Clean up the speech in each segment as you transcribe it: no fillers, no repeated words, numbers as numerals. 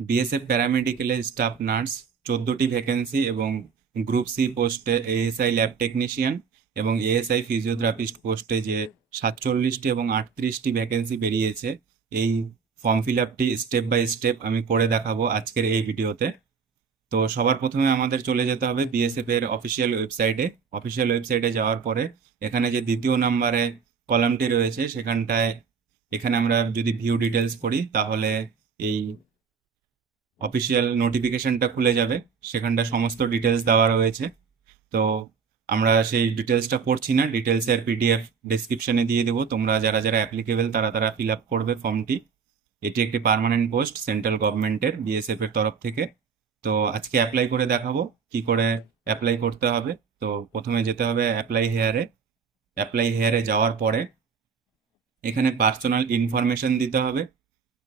BSF প্যারামেডিক্যালের staff nurse 14টি vacancy এবং গ্রুপ সি পোস্টে এএসআই ল্যাব টেকনিশিয়ান এবং এএসআই ফিজিওথেরাপিস্ট পোস্টে যে 47টি এবং 38টি ভ্যাকেন্সি বেরিয়েছে। এই ফর্ম ফিল আপটি স্টেপ বাই স্টেপ আমি করে দেখাবো আজকের এই ভিডিওতে। তো সবার প্রথমে আমাদের চলে যেতে হবে বিএসএফ এর অফিসিয়াল ওয়েবসাইটে যাওয়ার পরে এখানে যে দ্বিতীয় নাম্বারে কলামটি রয়েছে সেখানটায় এখানে আমরা যদি ভিউ ডিটেলস করি তাহলে এই অফিসিয়াল নোটিফিকেশনটা খুলে যাবে। সেখানটা সমস্ত ডিটেলস দেওয়া রয়েছে। তো আমরা সেই ডিটেলসটা পড়ছি না, ডিটেলসের পিডিএফ ডেসক্রিপশনে দিয়ে দেবো। তোমরা যারা যারা অ্যাপ্লিকেবল তারা তারা ফিল আপ করবে ফর্মটি। এটি একটি পার্মানেন্ট পোস্ট সেন্ট্রাল গভর্নমেন্টের বিএসএফ এর তরফ থেকে। তো আজকে অ্যাপ্লাই করে দেখাবো কি করে অ্যাপ্লাই করতে হবে। তো প্রথমে যেতে হবে অ্যাপ্লাই হেয়ারে যাওয়ার পরে এখানে পার্সোনাল ইনফরমেশন দিতে হবে।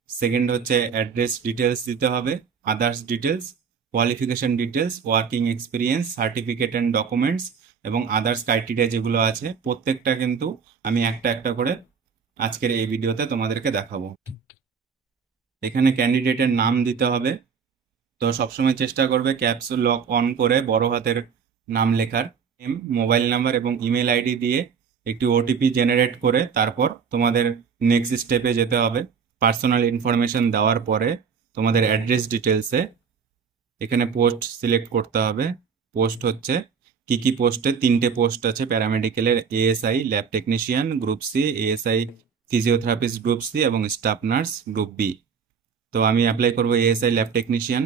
সেকেন্ড হচ্ছে অ্যাড্রেস ডিটেলস দিতে হবে, others details, qualification details, working experience, certificate and documents এবং আদার্স ক্রাইটেরিয়া যেগুলো আছে প্রত্যেকটা কিন্তু আমি একটা একটা করে আজকের এই ভিডিওতে তোমাদেরকে দেখাবো। এখানে ক্যান্ডিডেটের নাম দিতে হবে। তো সবসময় চেষ্টা করবে ক্যাপস লক অন করে বড় হাতের নাম লেখার। মোবাইল নাম্বার এবং ইমেল আইডি দিয়ে একটি ওটিপি জেনারেট করে তারপর তোমাদের নেক্সট স্টেপে যেতে হবে। পার্সোনাল ইনফরমেশন দেওয়ার পরে তোমাদের অ্যাড্রেস ডিটেলসে এখানে পোস্ট সিলেক্ট করতে হবে। পোস্ট হচ্ছে কি কি পোস্টে 3টে পোস্ট আছে প্যারামেডিক্যালের, ASI lab technician group C, ASI physiotherapist group C এবং স্টাফ নার্স গ্রুপ বি। তো আমি অ্যাপ্লাই করবো এএসআই ল্যাব টেকনিশিয়ান।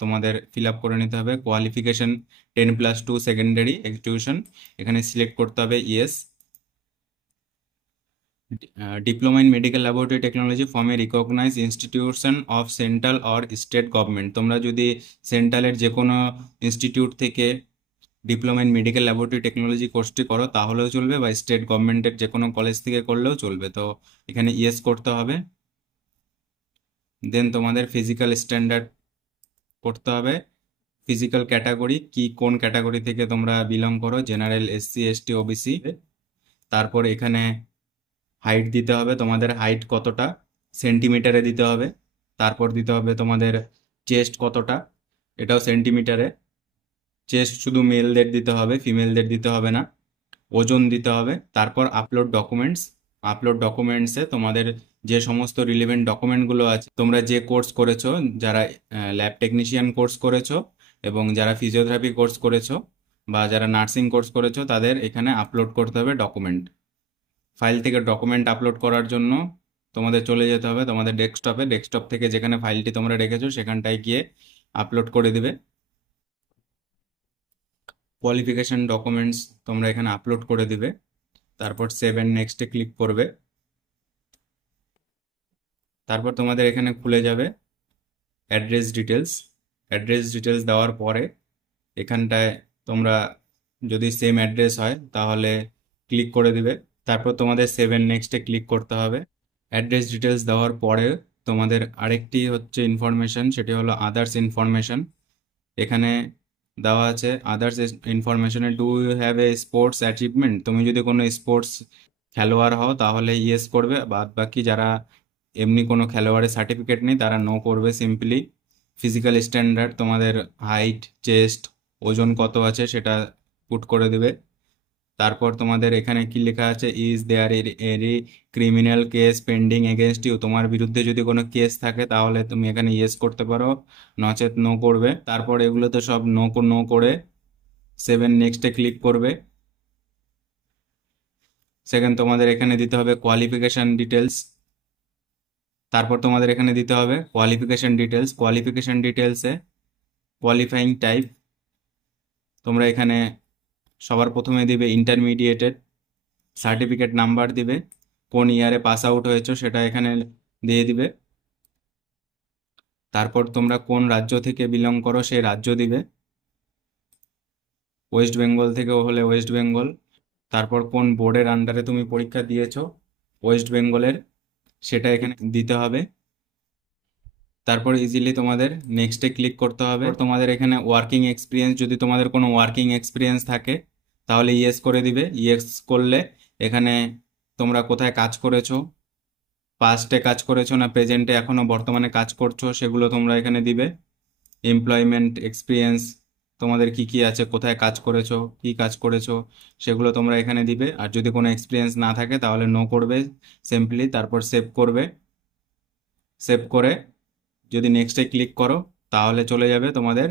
তোমাদের ফিল আপ করে নিতে হবে কোয়ালিফিকেশন 10+2 সেকেন্ডারি এডুকেশন, এখানে সিলেক্ট করতে হবে yes. Diploma in medical laboratory technology from a recognise institution of central or state government. তোমরা যদি সেন্ট্রালের যে কোনো ইনস্টিটিউট থেকে diploma in medical laboratory technology কোর্সটি করো তাহলেও চলবে, বা স্টেট গভর্নমেন্টের যে কোনো কলেজ থেকে করলেও চলবে। তো এখানে ইয়েস করতে হবে। দেন তোমাদের ফিজিক্যাল স্ট্যান্ডার্ড করতে হবে। ফিজিক্যাল ক্যাটাগরি কি, কোন ক্যাটাগরি থেকে তোমরা বিলং করো, জেনারেল, এসসি, এসটি, ওবিসি। তারপর এখানে হাইট দিতে হবে, তোমাদের হাইট কতটা সেন্টিমিটারে দিতে হবে। তারপর দিতে হবে তোমাদের চেস্ট কতটা, এটাও সেন্টিমিটারে। চেস্ট শুধু মেলদের দিতে হবে, ফিমেলদের দিতে হবে না। ওজন দিতে হবে। তারপর আপলোড ডকুমেন্টসে তোমাদের যে সমস্ত রিলেভেন্ট ডকুমেন্টগুলো আছে, তোমরা যে কোর্স করেছো, যারা ল্যাব টেকনিশিয়ান কোর্স করেছো এবং যারা ফিজিওথেরাপি কোর্স করেছো বা যারা নার্সিং কোর্স করেছো তাদের এখানে আপলোড করতে হবে ডকুমেন্ট। ফাইল থেকে ডকুমেন্ট আপলোড করার জন্য তোমাদের চলে যেতে হবে তোমাদের ডেস্কটপ থেকে যেখানে ফাইলটি তোমরা রেখেছো সেখানটায় গিয়ে আপলোড করে দিবে। কোয়ালিফিকেশন ডকুমেন্টস তোমরা এখানে আপলোড করে দিবে। তারপর সেভ এন্ড নেক্সটে ক্লিক করবে। তারপর তোমাদের এখানে খুলে যাবে অ্যাড্রেস ডিটেলস দেওয়ার পরে এখানটায় তোমরা যদি সেম অ্যাড্রেস হয় তাহলে ক্লিক করে দিবে। তারপর তোমাদের সেভ এন্ড নেক্সটে ক্লিক করতে হবে। অ্যাড্রেস ডিটেলস দেওয়ার পরে তোমাদের আরেকটি হচ্ছে ইনফরমেশন, সেটি হলো আদার্স ইনফরমেশন। এখানে দেওয়া আছে আদার্স ইনফরমেশনে do you have a sports achievement. তুমি যদি কোনো স্পোর্টস খেলোয়াড় হও তাহলে ইয়েস করবে, বাদ বাকি যারা এমনি কোনো খেলোয়াড়ের সার্টিফিকেট নেই তারা নো করবে সিম্পলি। ফিজিক্যাল স্ট্যান্ডার্ড তোমাদের হাইট, চেস্ট, ওজন কত আছে সেটা পুট করে দেবে। তারপর তোমাদের এখানে কি লেখা আছে, is there any criminal case pending against you. তোমার বিরুদ্ধে যদি কোনো কেস থাকে তাহলে তুমি এখানে ইয়েস করতে পারো, নচেত নো করবে। তারপর এগুলো তো সব নো নো করে সেভেন নেক্সটে ক্লিক করবে। সেকেন্ড তোমাদের এখানে দিতে হবে কোয়ালিফিকেশন ডিটেলস। তারপর তোমাদের এখানে দিতে হবে কোয়ালিফিকেশন ডিটেলসে কোয়ালিফাইং টাইপ তোমরা এখানে সবার প্রথমে দিবে ইন্টারমিডিয়েটের সার্টিফিকেট নাম্বার দিবে, কোন ইয়ারে পাস আউট হয়েছো সেটা এখানে দিয়ে দিবে। তারপর তোমরা কোন রাজ্য থেকে বিলং করো সেই রাজ্য দিবে, ওয়েস্ট বেঙ্গল থেকে হলে ওয়েস্ট বেঙ্গল। তারপর কোন বোর্ডের আন্ডারে তুমি পরীক্ষা দিয়েছো ওয়েস্ট বেঙ্গলের সেটা এখানে দিতে হবে। তারপর ইজিলি তোমাদের নেক্সটে ক্লিক করতে হবে। তোমাদের এখানে ওয়ার্কিং এক্সপিরিয়েন্স, যদি তোমাদের কোনো ওয়ার্কিং এক্সপিরিয়েন্স থাকে তাহলে ইয়েস করে দিবে। ইয়েস করলে এখানে তোমরা কোথায় কাজ করেছো পাস্টে কাজ করেছো না প্রেজেন্টে এখনো বর্তমানে কাজ করছো সেগুলো তোমরা এখানে দিবে। এমপ্লয়মেন্ট এক্সপিরিয়েন্স তোমাদের কি কি আছে, কোথায় কাজ করেছো, কি কাজ করেছো সেগুলো তোমরা এখানে দিবে। আর যদি কোনো এক্সপিরিয়েন্স না থাকে তাহলে নো করবে সিম্পলি, তারপর সেভ করবে। সেভ করে যদি নেক্সটে ক্লিক করো তাহলে চলে যাবে তোমাদের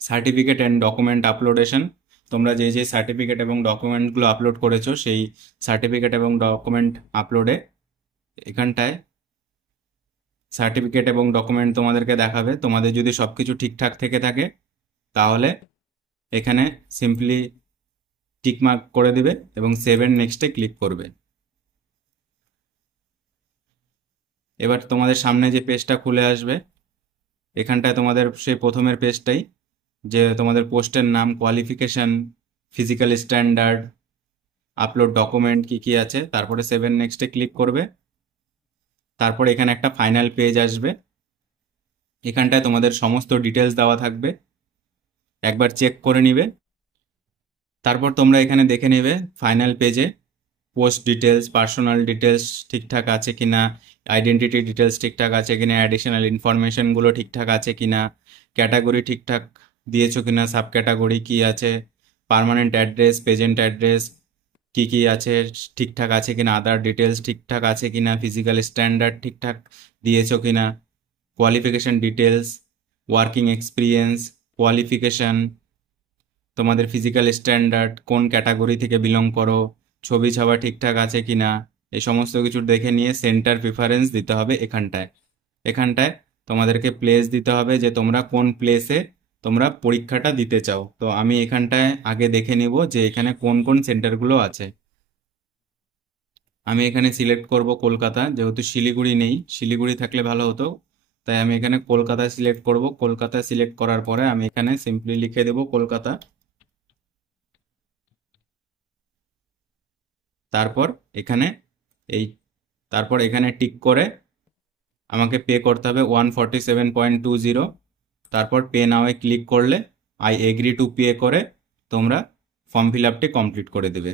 সার্টিফিকেট অ্যান্ড ডকুমেন্ট আপলোডেশন। তোমরা যে যে সার্টিফিকেট এবং ডকুমেন্টগুলো আপলোড করেছো সেই সার্টিফিকেট এবং ডকুমেন্ট আপলোডে এখানটায় সার্টিফিকেট এবং ডকুমেন্ট তোমাদেরকে দেখাবে। তোমাদের যদি সব কিছু ঠিকঠাক থেকে থাকে তাহলে এখানে সিম্পলি টিক মার্ক করে দিবে এবং সেভ এন্ড নেক্সটে ক্লিক করবে। এবার তোমাদের সামনে যে পেজটা খুলে আসবে এখানটায় তোমাদের সেই প্রথমের পেজটাই, যে তোমাদের পোস্টের নাম, qualification, physical standard, upload document কি কি আছে, তারপরে সেভ এন্ড নেক্সটে ক্লিক করবে। তারপর এখানে একটা ফাইনাল পেজ আসবে, এখানটায় তোমাদের সমস্ত ডিটেলস দেওয়া থাকবে, একবার চেক করে নিবে। তারপর তোমরা এখানে দেখে নেবে ফাইনাল পেজে পোস্ট ডিটেলস, পার্সোনাল ডিটেলস ঠিকঠাক আছে কিনা, আইডেন্টিটি ডিটেলস ঠিকঠাক আছে কিনা, অ্যাডিশনাল ইনফরমেশনগুলো ঠিকঠাক আছে কিনা, ক্যাটাগরি ঠিকঠাক দিয়েছো কিনা, সাব ক্যাটাগরি কি আছে, পার্মানেন্ট অ্যাড্রেস, প্রেজেন্ট অ্যাড্রেস কি কি আছে ঠিকঠাক আছে কিনা, আদার ডিটেলস ঠিকঠাক আছে কিনা, ফিজিক্যাল স্ট্যান্ডার্ড ঠিকঠাক দিয়েছো কিনা, qualification details, working experience, qualification, তোমাদের ফিজিক্যাল স্ট্যান্ডার্ড, কোন ক্যাটাগরি থেকে বিলং করো, ছবি ছাপা ঠিকঠাক আছে কিনা, এই সমস্ত কিছু দেখে নিয়ে সেন্টার প্রিফারেন্স দিতে হবে এখানটায়। এখানটায় তোমাদেরকে প্লেস দিতে হবে যে তোমরা কোন প্লেসে তোমরা পরীক্ষাটা দিতে চাও। তো আমি এখানটায় আগে দেখে নিব যে এখানে কোন কোন সেন্টারগুলো আছে। আমি এখানে সিলেক্ট করব কলকাতা, যেহেতু শিলিগুড়ি নেই, শিলিগুড়ি থাকলে ভালো হতো, তাই আমি এখানে কলকাতা সিলেক্ট করব। কলকাতা সিলেক্ট করার পরে আমি এখানে সিম্পলি লিখে দেব কলকাতা। তারপর এখানে এই তারপর এখানে টিক করে আমাকে পে করতে হবে 147.20। তারপর পে নাওয়ে ক্লিক করলে আই এগ্রি টু পে করে তোমরা ফর্ম ফিল আপটি কমপ্লিট করে দেবে।